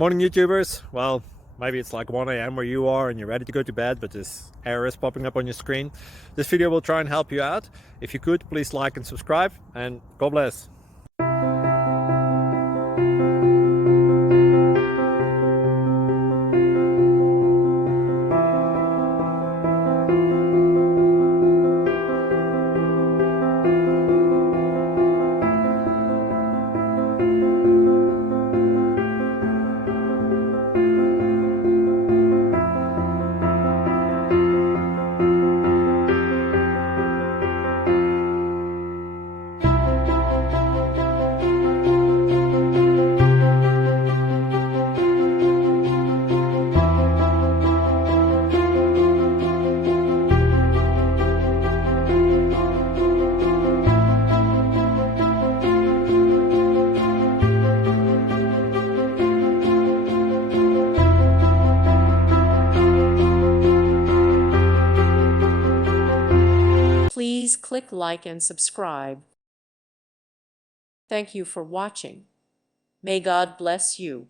Morning YouTubers. Well, maybe it's like 1 a.m. where you are and you're ready to go to bed, but this error is popping up on your screen. This video will try and help you out. If you could, please like and subscribe, and God bless. Please click like and subscribe. Thank you for watching. May God bless you.